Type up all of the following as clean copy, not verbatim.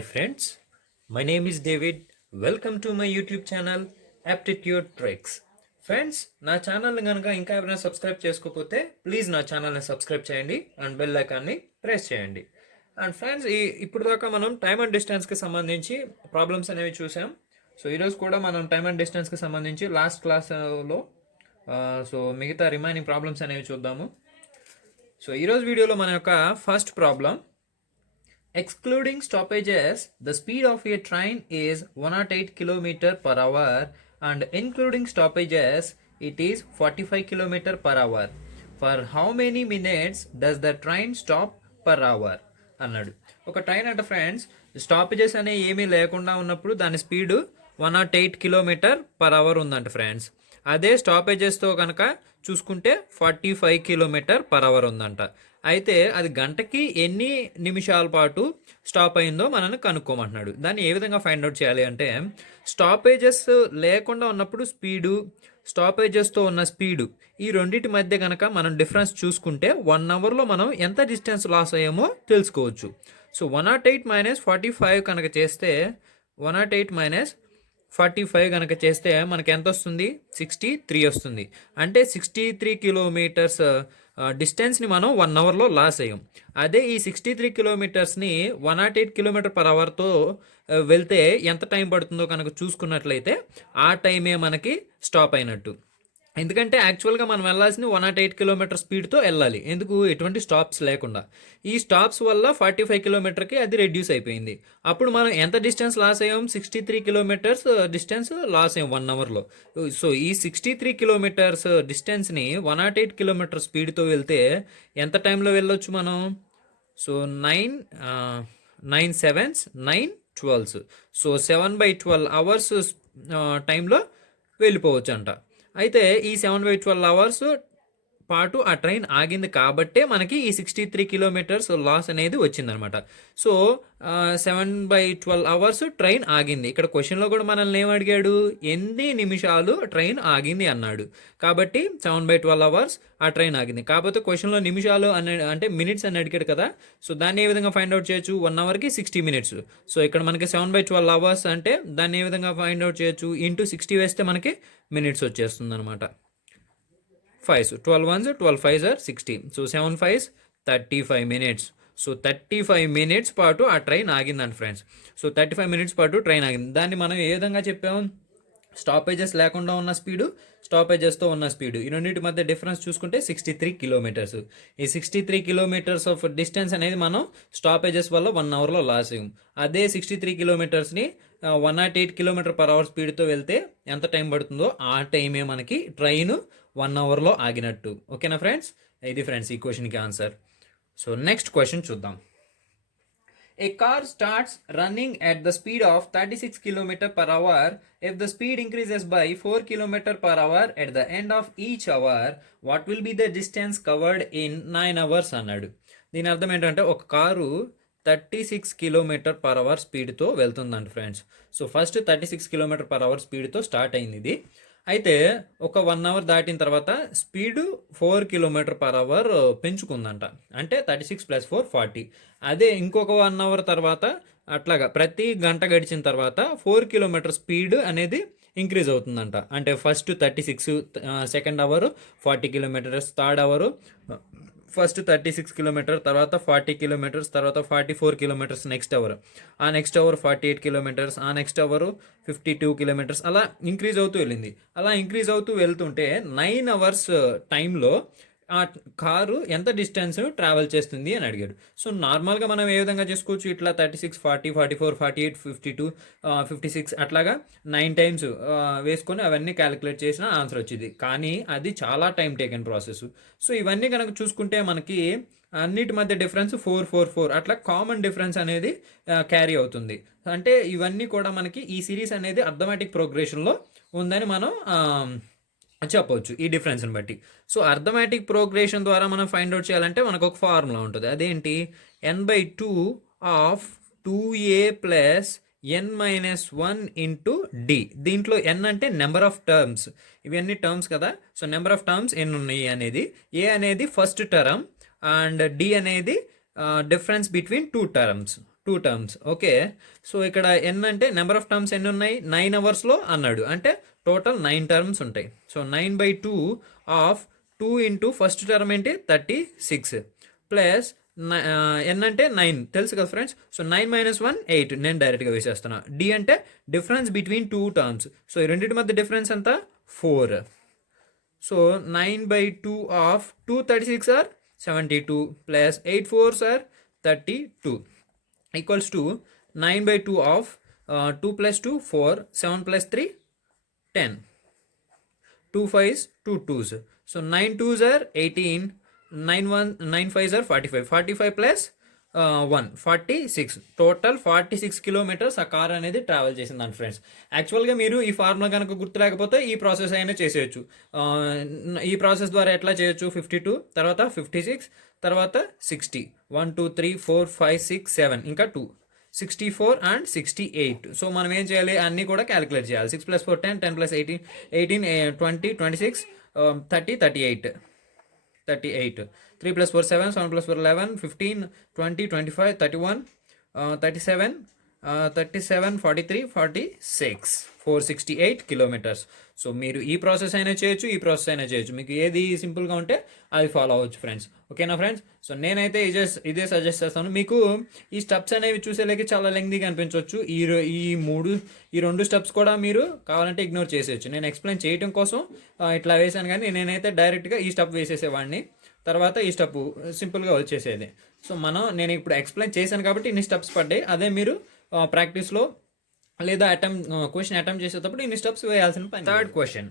Hi friends, my name is David. Welcome to my YouTube channel Aptitude Tricks. Friends నా ఛానల్ని కనుక ఇంకా ఎవరైనా సబ్స్క్రైబ్ చేసుకోకపోతే ప్లీజ్ నా ఛానల్ని సబ్స్క్రైబ్ చేయండి అండ్ బెల్ ఐకాన్ని ప్రెస్ చేయండి. అండ్ ఫ్రెండ్స్ ఇప్పుడు దాకా మనం టైమ్ అండ్ డిస్టెన్స్కి సంబంధించి ప్రాబ్లమ్స్ అనేవి చూసాం. సో ఈరోజు కూడా మనం టైమ్ అండ్ డిస్టెన్స్కి సంబంధించి లాస్ట్ క్లాస్లో మిగతా రిమైనింగ్ ప్రాబ్లమ్స్ అనేవి చూద్దాము. సో ఈరోజు వీడియోలో మన యొక్క first problem, excluding stoppages, the speed of a train is 108 km per hour and including stoppages, it is 45 km per hour. For how many minutes does the train stop per hour? అన్నాడు. ఒక train అంటే friends stoppages అనేవి ఏమీ లేకుండా ఉన్నప్పుడు దాని speed 108 kilometre per hour ఉందంట friends. అదే స్టాపేజెస్తో కనుక చూసుకుంటే 45 కిలోమీటర్ పర్ అవర్ ఉందంట. అయితే అది గంటకి ఎన్ని నిమిషాల పాటు స్టాప్ అయిందో మనల్ని కనుక్కోమంటున్నాడు. దాన్ని ఏ విధంగా ఫైండ్ అవుట్ చేయాలి అంటే, స్టాపేజెస్ లేకుండా ఉన్నప్పుడు స్పీడు, స్టాపేజెస్తో ఉన్న స్పీడు, ఈ రెండింటి మధ్య కనుక మనం డిఫరెన్స్ చూసుకుంటే 1 అవర్లో మనం ఎంత డిస్టెన్స్ లాస్ అయ్యామో తెలుసుకోవచ్చు. సో 108 మైనస్ 45 కనుక చేస్తే 108 మైనస్ 45 కనుక చేస్తే మనకి ఎంత వస్తుంది? 63 వస్తుంది. అంటే 63 కిలోమీటర్స్ డిస్టెన్స్ని మనం 1 అవర్లో లాస్ అయ్యాం. అదే ఈ 63 కిలోమీటర్స్ని 108 కిలోమీటర్ పర్ అవర్తో వెళ్తే ఎంత టైం పడుతుందో కనుక చూసుకున్నట్లయితే ఆ టైమే మనకి స్టాప్ అయినట్టు. ఎందుకంటే యాక్చువల్గా మనం వెళ్ళాల్సింది 108 కిలోమీటర్ స్పీడ్తో వెళ్ళాలి. ఎందుకు? ఎటువంటి స్టాప్స్ లేకుండా. ఈ స్టాప్స్ వల్ల 45 కిలోమీటర్కి అది రెడ్యూస్ అయిపోయింది. అప్పుడు మనం ఎంత డిస్టెన్స్ లాస్ అయ్యాం? 63 కిలోమీటర్స్ డిస్టెన్స్ లాస్ అయ్యాం 1 అవర్లో. సో ఈ 63 కిలోమీటర్స్ డిస్టెన్స్ని 108 కిలోమీటర్ స్పీడ్తో వెళ్తే ఎంత టైంలో వెళ్ళొచ్చు మనం? So 9 7s 9 12s. So 7/12 hours టైంలో వెళ్ళిపోవచ్చు అంట. అయితే ఈ 7/12 అవర్స్ పాటు ఆ ట్రైన్ ఆగింది కాబట్టే మనకి ఈ 63 కిలోమీటర్స్ లాస్ అనేది వచ్చిందనమాట. సో 7/12 అవర్స్ ట్రైన్ ఆగింది. ఇక్కడ క్వశ్చన్లో కూడా మనల్ని ఏమడిగాడు? ఎన్ని నిమిషాలు ట్రైన్ ఆగింది అన్నాడు. కాబట్టి 7/12 అవర్స్ ఆ ట్రైన్ ఆగింది. కాకపోతే క్వశ్చన్లో నిమిషాలు అంటే మినిట్స్ అని అడిగాడు కదా. సో దాన్ని ఏ విధంగా ఫైండ్ అవుట్ చేయొచ్చు? 1 అవర్కి 60 మినిట్స్. సో ఇక్కడ మనకి 7/12 అవర్స్ అంటే దాన్ని ఏ విధంగా ఫైండ్ అవుట్ చేయొచ్చు? ఇంటూ 60 వేస్తే మనకి మినిట్స్ వచ్చేస్తుంది అనమాట. 5 12 1s 12 5s 60. So 7 5s 35 minutes. So 35 minutes పాటు ఆ ట్రైన్ ఆగిందండి ఫ్రెండ్స్. సో 35 మినిట్స్ పాటు ట్రైన్ ఆగింది. దాన్ని మనం ఏ విధంగా చెప్పాము? స్టాపేజెస్ లేకుండా ఉన్న స్పీడు, స్టాపేజెస్తో ఉన్న స్పీడు, ఈ రెండింటి మధ్య డిఫరెన్స్ చూసుకుంటే 63 కిలోమీటర్స్. ఈ 63 కిలోమీటర్స్ ఆఫ్ డిస్టెన్స్ అనేది మనం స్టాపేజెస్ వల్ల 1 అవర్లో లాస్ అయ్యాం. అదే 63 కిలోమీటర్స్ని 108 కిలోమీటర్ పర్ అవర్ స్పీడ్తో వెళ్తే ఎంత టైం పడుతుందో ఆ టైమే మనకి ట్రైన్ 1 అవర్లో ఆగినట్టు. ఓకేనా ఫ్రెండ్స్? ఇది ఫ్రెండ్స్ ఈ క్వశ్చన్కి ఆన్సర్. సో నెక్స్ట్ క్వశ్చన్ చూద్దాం. A car starts running at the speed of 36 km per hour. If the speed increases by 4 km per hour at the end of each hour, what will be the distance covered in 9 hours అన్నాడు. దీని అర్థం ఏంటంటే, ఒక car 36 kilometre per hour స్పీడ్తో వెళ్తుందంట friends. So first 36 kilometre per hour స్పీడ్తో start అయింది ఇది. అయితే ఒక 1 అవర్ దాటిన తర్వాత స్పీడు 4 కిలోమీటర్ పర్ అవర్ పెంచుకుందంట. అంటే 36 + 4 40. అదే ఇంకొక 1 అవర్ తర్వాత అట్లాగా ప్రతి గంట గడిచిన తర్వాత 4 కిలోమీటర్ స్పీడ్ అనేది ఇంక్రీజ్ అవుతుందంట. అంటే first 36, second hour 40 kilometres, third hour first 36 kilometre, తర్వాత 40 కిలోమీటర్స్, తర్వాత 44 కిలోమీటర్స్ నెక్స్ట్ అవర్, ఆ నెక్స్ట్ అవర్ 48 కిలోమీటర్స్, ఆ నెక్స్ట్ అవరు 52 కిలోమీటర్స్, అలా ఇంక్రీజ్ అవుతూ వెళ్ళింది. అలా ఇంక్రీజ్ అవుతూ వెళ్తుంటే 9 అవర్స్ టైంలో ఆ కారు ఎంత డిస్టెన్స్ ట్రావెల్ చేస్తుంది అని అడిగాడు. సో నార్మల్గా మనం ఏ విధంగా చేసుకోవచ్చు? ఇట్లా 36 40 44 48 52 56 అట్లాగా 9 టైమ్స్ వేసుకొని అవన్నీ క్యాలిక్యులేట్ చేసిన ఆన్సర్ వచ్చింది. కానీ అది చాలా టైం టేకెన్ ప్రాసెస్. సో ఇవన్నీ కనుక చూసుకుంటే మనకి అన్నిటి మధ్య డిఫరెన్స్ 4 4 4 అట్లా కామన్ డిఫరెన్స్ అనేది క్యారీ అవుతుంది. అంటే ఇవన్నీ కూడా మనకి ఈ సిరీస్ అనేది అర్థమెటిక్ ప్రోగ్రెషన్లో ఉందని మనం చెప్పవచ్చు ఈ డిఫరెన్స్ని బట్టి. సో అర్థమెటిక్ ప్రోగ్రెషన్ ద్వారా మనం ఫైండ్ అవుట్ చేయాలంటే మనకు ఒక ఫార్ములా ఉంటుంది. అదేంటి? n/2 of 2a plus n-1 into d. దీంట్లో n అంటే నెంబర్ ఆఫ్ టర్మ్స్, ఇవన్నీ టర్మ్స్ కదా. సో నెంబర్ ఆఫ్ టర్మ్స్ ఎన్ని ఉన్నాయి అనేది, a అనేది ఫస్ట్ టర్మ్ అండ్ d అనేది difference between two two terms. Okay, so ఇక్కడ ఎన్ అంటే నెంబర్ ఆఫ్ టర్మ్స్ ఎన్ని ఉన్నాయి, 9 అవర్స్లో అన్నాడు, అంటే టోటల్ 9 టర్మ్స్ ఉంటాయి. So 9/2 of 2 into first term ఏంటి 36 ప్లస్ ఎన్ అంటే 9 తెలుసు కదా ఫ్రెండ్స్. సో 9 - 1 8, నేను డైరెక్ట్గా వేసేస్తున్నా. డి అంటే difference between two terms. So ఈ రెండింటి మధ్య డిఫరెన్స్ ఎంత 4. So 9/2 of 236 or 72 plus 8 4s or 32 equals to 9/2 of 2 + 2 4, 7 + 3 10, 2 5s 2 2s. So 9 2s are 18, 9 5s are 45, 45 plus 1 46, total 46 kilometres ఆ కార్ అనేది ట్రావెల్ చేసిందండి ఫ్రెండ్స్. యాక్చువల్గా మీరు ఈ ఫార్ములా కనుక గుర్తు లేకపోతే ఈ ప్రాసెస్ అయినా చేసేయచ్చు. ఈ ప్రాసెస్ ద్వారా ఎట్లా చేయొచ్చు, 52 తర్వాత 56 తర్వాత 60, 1 2 3 4 5 6 7 ఇంకా 2, 64 and 68. సో మనం ఏం చేయాలి, అన్నీ కూడా క్యాలిక్యులేట్ చేయాలి. 6 + 4 10, 10 + 18 18, 20 26 30 38 38, 3 + 4 7, 7 + 4 11 15 20 25 31 37 37 43 46 468 కిలోమీటర్స్. సో మీరు ఈ ప్రాసెస్ అయినా చేయొచ్చు, ఈ ప్రాసెస్ అయినా చేయొచ్చు, మీకు ఏది సింపుల్గా ఉంటే అది ఫాలో అవ్వచ్చు ఫ్రెండ్స్. ఓకేనా ఫ్రెండ్స్. సో నేనైతే ఇదే సజెస్ట్ చేస్తాను. మీకు ఈ స్టెప్స్ అనేవి చూసేలాకి చాలా లెంగ్తీగా అనిపించవచ్చు. ఈ రెండు స్టెప్స్ కూడా మీరు కావాలంటే ఇగ్నోర్ చేసేయచ్చు. నేను ఎక్స్ప్లెయిన్ చేయడం కోసం ఇట్లా వేసాను, కానీ నేనైతే డైరెక్ట్గా ఈ స్టెప్ వేసేసేవాడిని, తర్వాత ఈ స్టెప్ సింపుల్గా వచ్చేసేది. సో నేను ఇప్పుడు ఎక్స్ప్లెయిన్ చేశాను కాబట్టి ఇన్ని స్టెప్స్ పడ్డాయి. అదే మీరు ప్రాక్టీస్లో లేదా క్వశ్చన్ అటెంప్ట్ చేసేటప్పుడు ఇన్ని స్టెప్స్ వేయాల్సిన పని. Third question,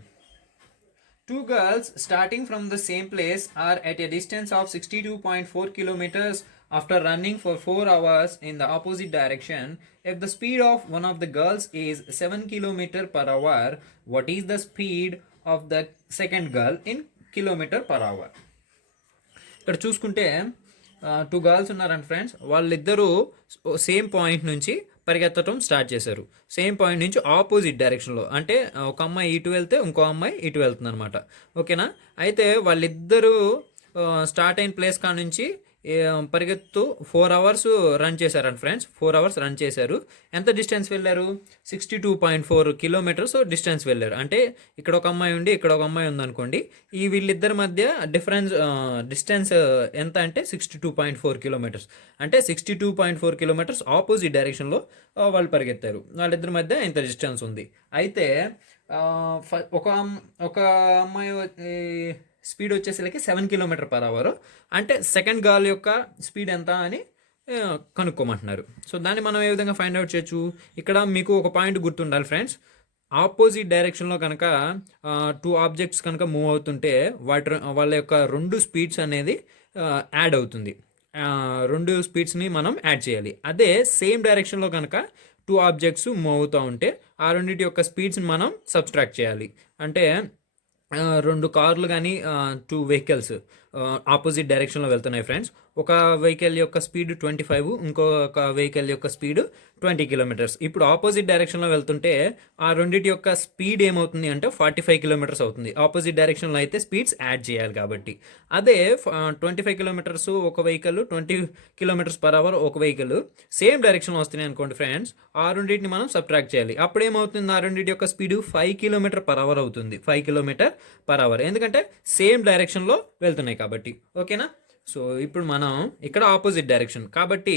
2 girls starting from the same place are at a distance of 62.4 kilometers after running for 4 hours in the opposite direction. If the speed of one of the girls is 7 km/h, what is the speed of the second girl in km/h? ఇక్కడ చూసుకుంటే 2 girls ఉన్నారండి friends. వాళ్ళిద్దరూ same point నుంచి పరిగెత్తడం start చేశారు. Same point నుంచి opposite డైరెక్షన్లో, అంటే ఒక అమ్మాయి ఇటు వెళ్తే ఇంకో అమ్మాయి ఇటు వెళ్తుంది అనమాట. ఓకేనా. అయితే వాళ్ళిద్దరూ స్టార్ట్ అయిన ప్లేస్ కా నుంచి పరిగెత్తు 4 hours రన్ చేశారండి ఫ్రెండ్స్. 4 hours రన్ చేశారు. ఎంత డిస్టెన్స్ వెళ్ళారు, 62.4 kilometers డిస్టెన్స్ వెళ్ళారు. అంటే ఇక్కడ ఒక అమ్మాయి ఉండి ఇక్కడ ఒక అమ్మాయి ఉందనుకోండి, ఈ వీళ్ళిద్దరి మధ్య డిస్టెన్స్ ఎంత అంటే 62.4 kilometers. అంటే 62.4 kilometers ఆపోజిట్ డైరెక్షన్లో వాళ్ళు పరిగెత్తారు. వాళ్ళిద్దరి మధ్య ఇంత డిస్టెన్స్ ఉంది. అయితే ఒక అమ్మాయి స్పీడ్ వచ్చేసరికి 7 km/h, అంటే సెకండ్ గర్ల్ యొక్క స్పీడ్ ఎంత అని కనుక్కోమంటున్నారు. సో దాన్ని మనం ఏ విధంగా ఫైండ్ అవుట్ చేయొచ్చు, ఇక్కడ మీకు ఒక పాయింట్ గుర్తుండాలి ఫ్రెండ్స్. ఆపోజిట్ డైరెక్షన్లో కనుక 2 ఆబ్జెక్ట్స్ కనుక మూవ్ అవుతుంటే వాళ్ళ యొక్క 2 స్పీడ్స్ అనేది యాడ్ అవుతుంది. 2 స్పీడ్స్ని మనం యాడ్ చేయాలి. అదే సేమ్ డైరెక్షన్లో కనుక 2 ఆబ్జెక్ట్స్ మూవ్ అవుతూ ఉంటే ఆ రెండింటి యొక్క స్పీడ్స్ని మనం సబ్స్ట్రాక్ట్ చేయాలి. అంటే 2 కార్లు కానీ 2 వెహికల్స్ ఆపోజిట్ డైరెక్షన్లో వెళ్తున్నాయి ఫ్రెండ్స్. ఒక వెహికల్ యొక్క స్పీడ్ 25, ఇంకొక వెహికల్ యొక్క స్పీడ్ 20 kilometers. ఇప్పుడు ఆపోజిట్ డైరెక్షన్లో వెళ్తుంటే ఆ రెండింటి యొక్క స్పీడ్ ఏమవుతుంది అంటే 45 kilometers అవుతుంది. ఆపోజిట్ డైరెక్షన్లో అయితే స్పీడ్స్ యాడ్ చేయాలి కాబట్టి. అదే 25 kilometers ఒక వెహికల్, 20 km/h ఒక వెహికల్ సేమ్ డైరెక్షన్లో వస్తున్నాయి అనుకోండి ఫ్రెండ్స్, ఆ రెండింటిని మనం సబ్ట్రాక్ట్ చేయాలి. అప్పుడు ఏమవుతుంది, ఆ రెండింటి యొక్క స్పీడ్ 5 km/h అవుతుంది. 5 km/h, ఎందుకంటే సేమ్ డైరెక్షన్లో వెళ్తున్నాయి కాబట్టి. ఓకేనా. సో ఇప్పుడు మనం ఇక్కడ ఆపోజిట్ డైరెక్షన్ కాబట్టి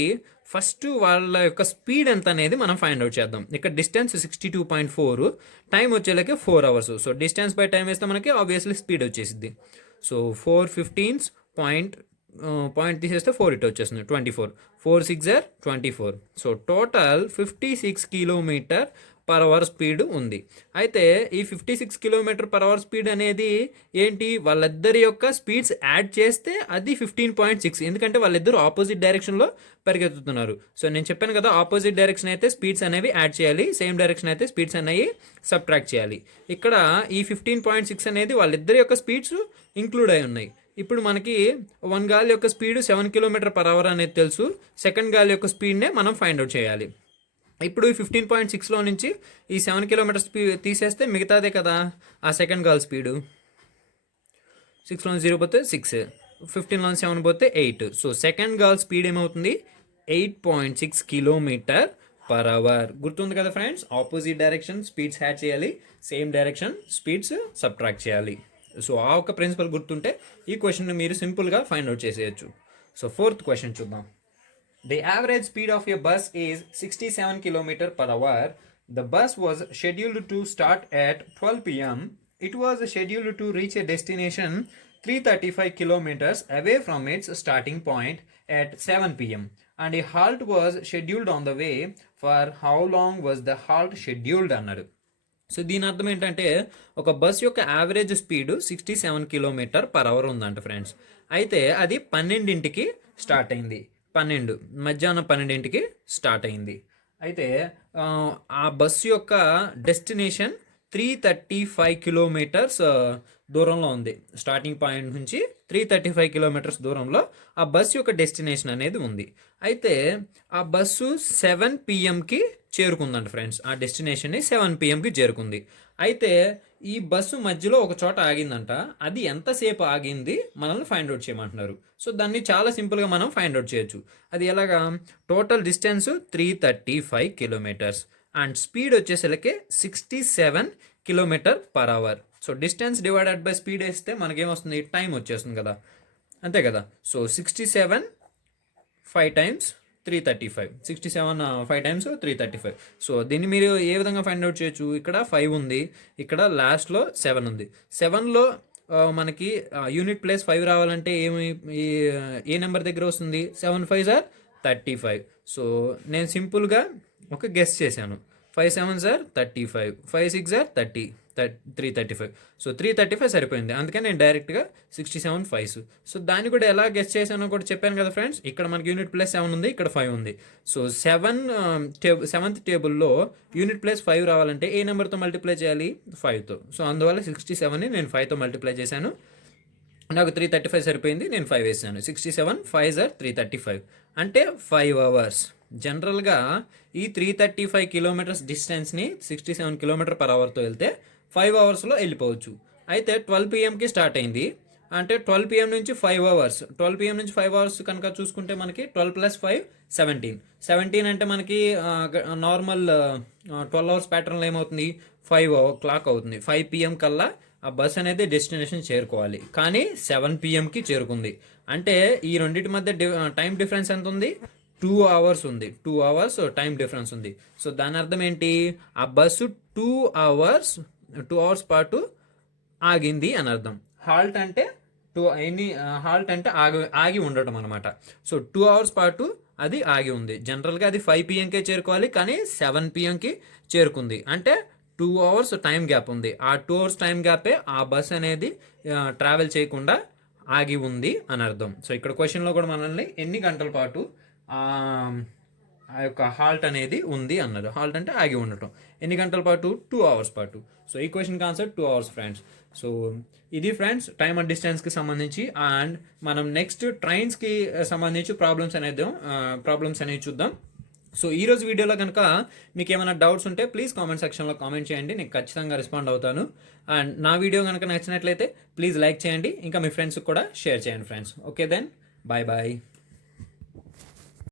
ఫస్ట్ వాళ్ళ యొక్క స్పీడ్ ఎంత అనేది మనం ఫైండ్ అవుట్ చేద్దాం. ఇక్కడ డిస్టెన్స్ 62.4, టైం వచ్చేలాకే 4 hours. So distance by time వేస్తే మనకి ఆబ్వియస్లీ స్పీడ్ వచ్చేసింది. సో 4:15 పాయింట్ తీసేస్తే 4 ఇటు వచ్చేస్తుంది, 24, 4 6 24. సో టోటల్ 56 km/h స్పీడ్ ఉంది. అయితే ఈ 56 km/h స్పీడ్ అనేది ఏంటి, వాళ్ళిద్దరి యొక్క స్పీడ్స్ యాడ్ చేస్తే అది 15.6, ఎందుకంటే వాళ్ళిద్దరు ఆపోజిట్ డైరెక్షన్లో పరిగెత్తుతున్నారు. సో నేను చెప్పాను కదా, ఆపోజిట్ డైరెక్షన్ అయితే స్పీడ్స్ అనేవి యాడ్ చేయాలి, సేమ్ డైరెక్షన్ అయితే స్పీడ్స్ అనేవి సబ్ట్రాక్ట్ చేయాలి. ఇక్కడ ఈ 15.6 అనేది వాళ్ళిద్దరి యొక్క స్పీడ్స్ ఇంక్లూడ్ అయి ఉన్నాయి. ఇప్పుడు మనకి 1 గాలి యొక్క స్పీడ్ 7 km/h అనేది తెలుసు. సెకండ్ గాలి యొక్క స్పీడ్నే మనం ఫైండ్ అవుట్ చేయాలి. ఇప్పుడు ఈ 15.6లో నుంచి ఈ 7 km స్పీడ్ తీసేస్తే మిగతాదే కదా ఆ సెకండ్ గర్ల్ స్పీడు. 6లో 0 పోతే 6, 15లో 7 పోతే 8. సో సెకండ్ గర్ల్ స్పీడ్ ఏమవుతుంది, 8.6 కిలోమీటర్ పర్ అవర్. గుర్తుంది కదా friends, opposite direction speeds add చేయాలి, సేమ్ డైరెక్షన్ స్పీడ్స్ సబ్ట్రాక్ట్ చేయాలి. సో ఆ ఒక ప్రిన్సిపల్ గుర్తుంటే ఈ క్వశ్చన్ మీరు సింపుల్గా ఫైండ్ అవుట్ చేసేయచ్చు. సో ఫోర్త్ క్వశ్చన్ చూద్దాం. The average speed of a bus is 67 km per hour. The bus was scheduled to start at 12 pm. It was scheduled to reach a destination 335 kilometers away from its starting point at 7 pm. And a halt was scheduled on the way. For how long was the halt scheduled అన్నాడు. So దీని అర్థం ఏంటంటే ఒక bus యొక్క average speed 67 kilometre per hour ఉందంట friends. అయితే అది 12కి start అయింది. మధ్యాహ్నం 12కి స్టార్ట్ అయింది. అయితే ఆ బస్సు యొక్క డెస్టినేషన్ 335 కిలోమీటర్స్ దూరంలో ఉంది. స్టార్టింగ్ పాయింట్ నుంచి 335 కిలోమీటర్స్ దూరంలో ఆ బస్సు యొక్క డెస్టినేషన్ అనేది ఉంది. అయితే ఆ బస్సు 7 పిఎంకి చేరుకుందంట ఫ్రెండ్స్. ఆ డెస్టినేషన్ని 7 పిఎంకి చేరుకుంది. అయితే ఈ బస్సు మధ్యలో ఒక చోట ఆగిందంట. అది ఎంతసేపు ఆగింది మనల్ని ఫైండ్ అవుట్ చేయమంటున్నారు. సో దాన్ని చాలా సింపుల్గా మనం ఫైండ్ అవుట్ చేయొచ్చు. అది ఎలాగా, total distance 335 kilometres and speed వచ్చేసరికి 67 kilometre per hour. So distance divided by speed వేస్తే మనకేమొస్తుంది, టైం వచ్చేస్తుంది కదా, అంతే కదా. So 67 5 times 335, 67 5 times 335. సో దీన్ని మీరు ఏ విధంగా ఫైండ్ అవుట్ చేయొచ్చు, ఇక్కడ 5 ఉంది, ఇక్కడ లాస్ట్లో 7 ఉంది. 7లో మనకి యూనిట్ ప్లేస్ 5 రావాలంటే ఏ నెంబర్ దగ్గర వస్తుంది, 7 5 సార్ 35. సో నేను సింపుల్గా ఒక గెస్ చేశాను, 5 7 సార్ 35, 5 6 సార్ 30, 335. సో 335 సరిపోయింది. అందుకని నేను డైరెక్ట్గా 67 5. సో దాన్ని కూడా ఎలా గెస్ చేశానో కూడా చెప్పాను కదా ఫ్రెండ్స్. ఇక్కడ మనకి యూనిట్ ప్లేస్ 7 ఉంది, ఇక్కడ 5 ఉంది. సో 7th టేబుల్లో యూనిట్ ప్లేస్ 5 రావాలంటే ఏ నెంబర్తో మల్టిప్లై చేయాలి, 5తో. సో అందువల్ల 67ని నేను 5తో మల్టిప్లై చేశాను, నాకు 335 సరిపోయింది, నేను 5 వేసాను. 67 5 సార్ 335 అంటే 5 అవర్స్. జనరల్గా ఈ 335 కిలోమీటర్స్ డిస్టెన్స్ని 67 కిలోమీటర్ పర్ అవర్తో వెళ్తే 5 అవర్స్లో వెళ్ళిపోవచ్చు. అయితే 12 పిఎంకి స్టార్ట్ అయింది అంటే 12 పిఎం నుంచి 5 అవర్స్, 12 పిఎం నుంచి 5 అవర్స్ కనుక చూసుకుంటే మనకి 12 + 5 17 అంటే మనకి నార్మల్ 12 అవర్స్ ప్యాటర్న్లో ఏమవుతుంది, 5 o'clock అవుతుంది. 5 పిఎం కల్లా ఆ బస్ అనేది డెస్టినేషన్ చేరుకోవాలి, కానీ 7 పిఎంకి చేరుకుంది. అంటే ఈ రెండింటి మధ్య టైం డిఫరెన్స్ ఎంత ఉంది, 2 అవర్స్ ఉంది. 2 అవర్స్ టైం డిఫరెన్స్ ఉంది. సో దాని అర్థం ఏంటి, ఆ బస్సు 2 అవర్స్ పాటు ఆగింది అని అర్థం. హాల్ట్ అంటే ఆగి ఉండటం అనమాట. సో 2 అవర్స్ పాటు అది ఆగి ఉంది. జనరల్గా అది 5 పిఎంకే చేరుకోవాలి, కానీ 7 పిఎంకి చేరుకుంది. అంటే 2 అవర్స్ టైం గ్యాప్ ఉంది. ఆ 2 అవర్స్ టైం గ్యాపే ఆ బస్ అనేది ట్రావెల్ చేయకుండా ఆగి ఉంది అని అర్థం. సో ఇక్కడ క్వశ్చన్లో కూడా మనల్ని ఎన్ని గంటల పాటు ఆ యొక్క హాల్ట్ అనేది ఉంది అన్నారు. హాల్ట్ అంటే ఆగి ఉండటం. ఎన్ని గంటల పాటు, 2 అవర్స్ పాటు. సో ఈ క్వశ్చన్కి ఆన్సర్ 2 అవర్స్ ఫ్రెండ్స్. సో ఇది ఫ్రెండ్స్ టైమ్ అండ్ డిస్టెన్స్కి సంబంధించి. అండ్ మనం నెక్స్ట్ ట్రైన్స్కి సంబంధించి ప్రాబ్లమ్స్ అనేవి చూద్దాం. సో ఈరోజు వీడియోలో కనుక మీకు ఏమైనా డౌట్స్ ఉంటే ప్లీజ్ కామెంట్ సెక్షన్లో కామెంట్ చేయండి, నేను ఖచ్చితంగా రెస్పాండ్ అవుతాను. అండ్ నా వీడియో కనుక నచ్చినట్లయితే ప్లీజ్ లైక్ చేయండి, ఇంకా మీ ఫ్రెండ్స్కి కూడా షేర్ చేయండి friends. Okay then, bye bye.